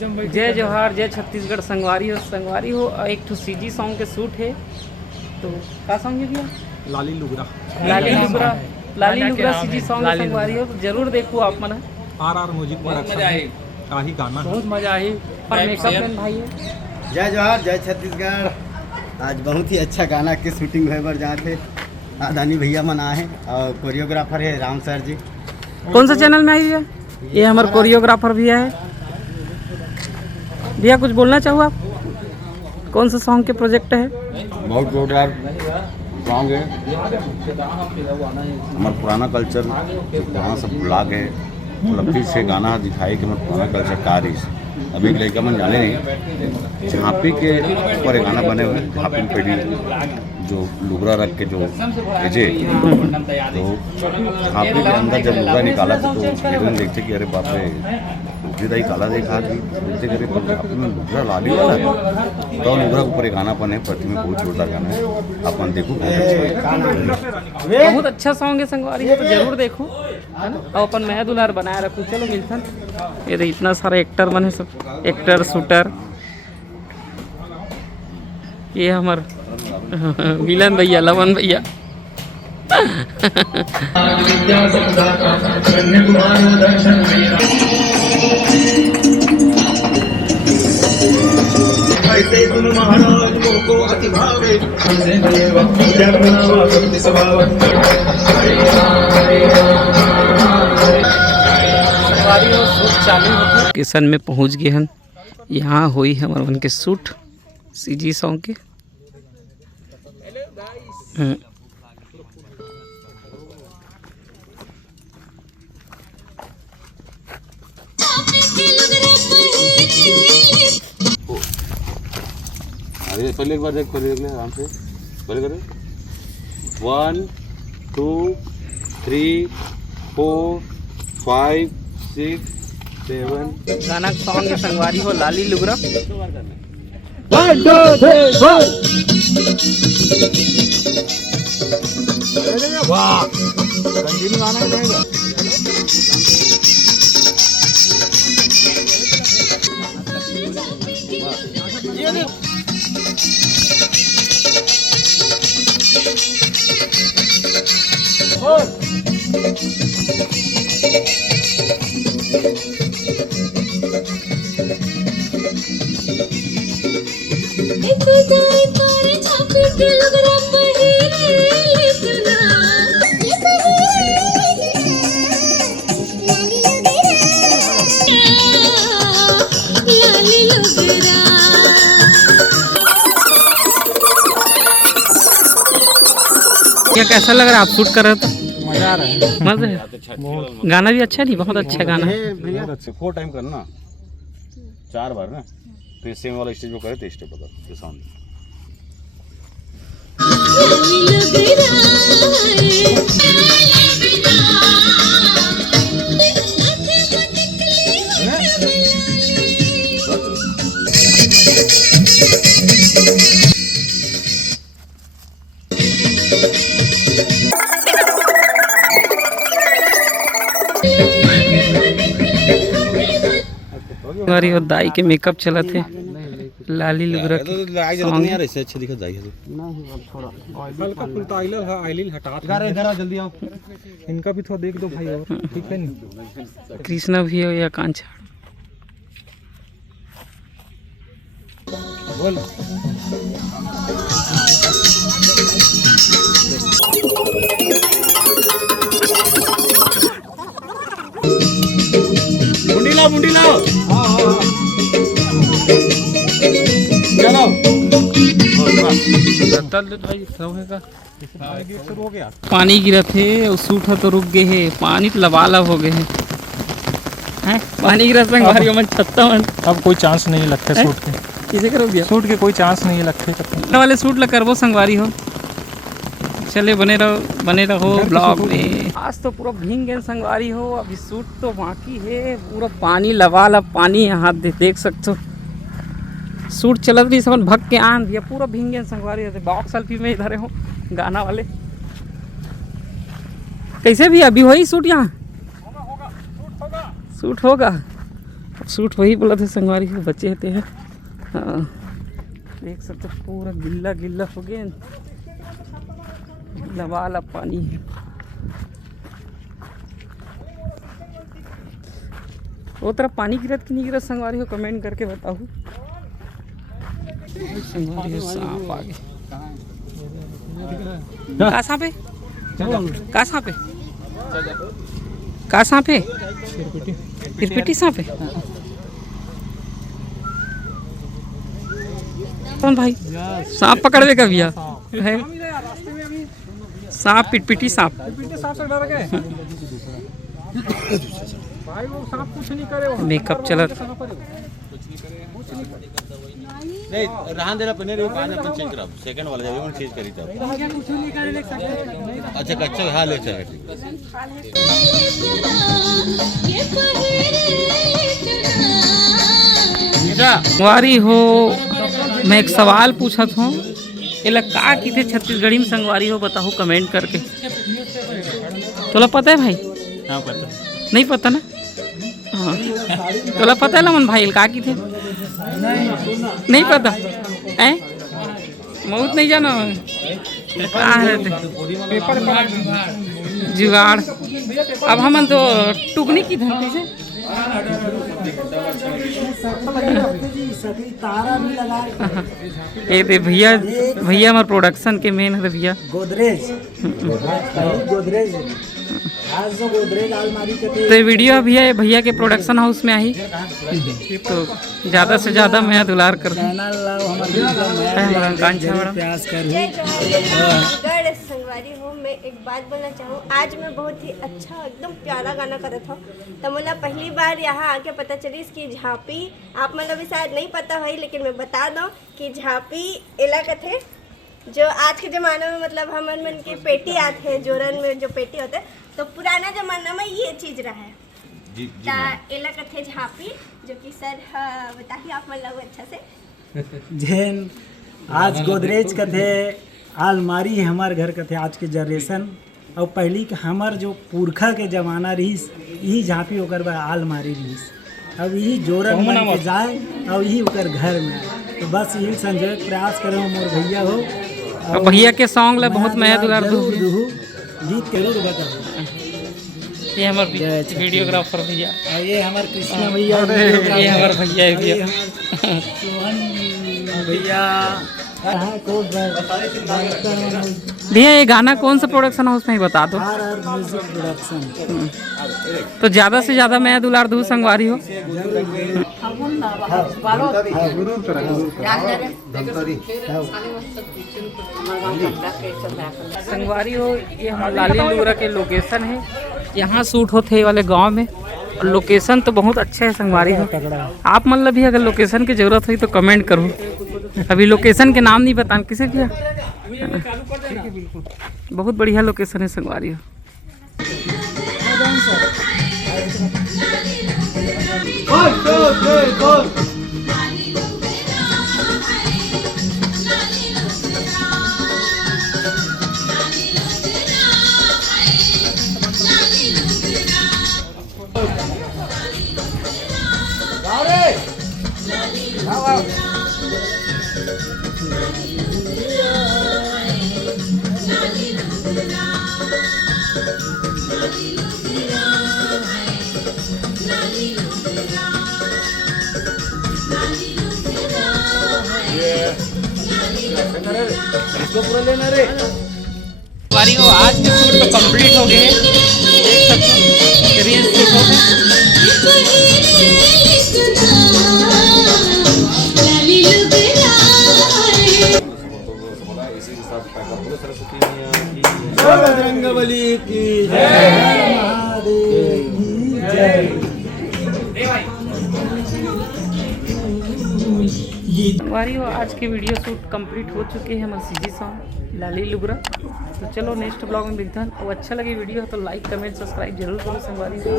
जय जोहार, जय छत्तीसगढ़। संगवारी हो एक ठो सीजी सॉन्ग के शूट है। तो का सॉन्ग है भैया? लाली लुगरा सीजी सॉन्ग संगवारी हो, तो जरूर देखो आप मन। आर म्यूजिक प्रोडक्शन आही गाना बहुत मजा आई। और मेकअप मैन भाई है। जय जोहार, जय छत्तीसगढ़। आज बहुत ही अच्छा गाना के शूटिंग हुए बर जहाँ थे आदानी भैया मन आए हैं और कोरियोग्राफर है राम सर जी। कौन सा चैनल में आई है? ये हमारे कोरियोग्राफर भैया है। भैया कुछ बोलना चाहो आप? कौन सा सॉन्ग के प्रोजेक्ट है? बहुत जोरदार सॉन्ग है। हमारा पुराना कल्चर पुराना सब भुला गए, मतलब फिर से गाना दिखाई कि हमारा पुराना कल्चर का रही। अभी एक लड़का मन जाने नहीं, झांपी के ऊपर एक गाना बने हुए, झांपी पेड़ी जो लुगरा रख के जो भेजे, तो झांपी के अंदर जब लुगरा निकाला था तो हीरोइन देखते कि अरे बाप रे दाई काला देखा कि बोलते करे तो झांपी में लुगरा लाली वाला तो लुगरा के ऊपर एक गाना बने प्रति में बहुत जोरदार गाना है। अपन देखो बहुत अच्छा सॉन्ग है संगवारी है, तो जरूर देखो है ना। और अपन मैं दुल्हार बनाए रखूँ। चलो मिलथन। ये तो इतना सारा एक्टर बने, सब एक्टर शूटर। ये हमार विलन भैया, लवन भैया। लोकेशन में पहुंच गए हैं। यहाँ हुई हमारे वन के शूट सीजी सॉन्ग के। अरे पहले एक बार देख ले आराम से पहले करें। 1 2 3 4 5 6 7। गाना सॉन्ग है संगवारी हो लाली लुगरा। 1 2 3 4। वाह, कंटिन्यू गाना रहेगा। क्या कैसा लग रहा है? आप शूट कर रहे थे? मजा आ रहा है। मजा है। गाना भी अच्छा नहीं, बहुत अच्छा गाना है। भैया 4 टाइम करना, 4 बार ना, फिर सेम वाला स्टेज पे करे तो स्टेप बता के साउंड। हमारी और दाई के मेकअप चला थे लाली लुगरा के सॉन्ग। यार ऐसे अच्छे दिखा जाए हल्का फुल्का आइलर है, आइलिल हटा जरा जल्दी आओ। इनका भी थोड़ा देख दो भाई। और ठीक है नहीं? कृष्णा भी हो या कांछा। बोल मुंडी लाओ। चलो शुरू हो गया। पानी गिरा थे और सूट है तो रुक गए है। पानी तो लबालब हो गए हैं। पानी गिरा संगवारी मन छत्ता मन। अब कोई चांस नहीं लगते सूट के। किसे करो दिया? सूट के कोई चांस नहीं लगते। वाले सूट ला करबो संगवारी हो। चले बने रहो ब्लॉग में। आज तो पूरा भींग गए संगवारी हो। अभी शूट तो बाकी है। पूरा पानी लबालब पानी यहाँ देख सकते हो। शूट चलत रही समझ भग के आन दिया। पूरा भींग गए संगवारी। बॉक्स सेल्फी में इधर हो गाना वाले। कैसे भी अभी वही शूट यहाँ शूट होगा। सूट वही बोला थे संगवारी हो, बचे थे हैं। हाँ देख सकते पूरा गिल्ला गिल्ला हो गया, लबालब पानी है। वो तरफ पानी गिरत कि नहीं गिरत संगवारी हो, कमेंट करके बताओ। संगवारी हो सांप आ गए। कहाँ सांप है? कहाँ सांप है? कहाँ सांप है? तिरपिटी सांप है। कौन भाई सांप पकड़वे का भैया है? सांप पिटपिटी सांप। से डर गए भाई, वो सांप कुछ नहीं करे। मेकअप चला नहीं रहन देना पने रे पांच अपन चेंज करा सेकंड वाला जब हम चेंज करी तब कुछ नहीं करे ले सकते। अच्छा कच्चा हाल है सर। संगवारी हो मैं एक सवाल पूछा था, ये लग का की थे छत्तीसगढ़ी में संगवारी हो, बताओ कमेंट करके। तोला पता है भाई? हाँ पता। नहीं पता ना? हाँ तोला पता है लमन भाई का की थे? नहीं पता है? बहुत नहीं जाना कहाँ है जुगाड़। अब हम तो टुकनी की धमकी से ये भैया भैया हमारे प्रोडक्शन के मेन है भैया। गोदरेज गोदरेज आज जो गोदरेज अलमारी के थे। तो ये वीडियो भैया ये भैया के प्रोडक्शन हाउस में आई, तो ज़्यादा से ज़्यादा मैं दुलार कर संगवारी हूँ। मैं एक बात बोलना चाहूँ, आज मैं बहुत ही अच्छा एकदम प्यारा गाना करत हूँ। तो मुझे पहली बार यहाँ आके पता चली इसकी झांपी, आप मतलब भी शायद नहीं पता है, लेकिन मैं बता दूँ कि झांपी एला कथे जो आज के ज़माने में मतलब हमन मन की पेटी आते हैं, जोरन में जो पेटी होते हैं, तो पुराना ज़माना में ये चीज़ रहा है। एला कथे झांपी, जो कि सर बताइए आप मतलब अच्छा से। जैन आज गोदरेज कथे अलमारी है हमार घर कथे आज के जनरेशन, और पहली के हमार जो पुरखा के जमाना रहीस यही झांपी होकर बा अलमारी रहीस। अब यही जोरन में जाए और यही होकर घर में आए। तो बस यही संजय प्रयास करो मोर भैया हो। और भैया के सॉन्ग ला बहुत मैं दुलार दू गीत करो तो बताओ। ये हमारे वीडियोग्राफर भैया, ये हमारे कृष्णा भैया, ये हमारे भैया है भैया सोहन भैया। भैया ये गाना कौन सा प्रोडक्शन हाउस में ही बता दो। Music production. तो ज़्यादा से ज़्यादा मैं दुलार दू संगवारी हो। संगवारी हो ये हमारे लाली लुगरा के लोकेशन है, यहाँ शूट होते वाले गांव में। और लोकेशन तो बहुत अच्छा है संगवारी हो। आप मतलब भी अगर लोकेशन की ज़रूरत हुई तो कमेंट करो। अभी लोकेशन के नाम नहीं बताना किसे किया। बहुत बढ़िया लोकेशन है संगवारी हो। संगवारी हो आज के शूट तो कंप्लीट हो गए, देख सकते हो रील शूट हो गए। बजरंगबली की जय, महादेव की जय। संगवारी हो आज के वीडियो शूट कंप्लीट हो चुके हैं हमारे सीजी सॉन्ग लाली लुगरा। तो चलो नेक्स्ट ब्लॉग में मिलते हैं। और अच्छा लगे वीडियो तो लाइक कमेंट सब्सक्राइब जरूर करो संगवारी हो।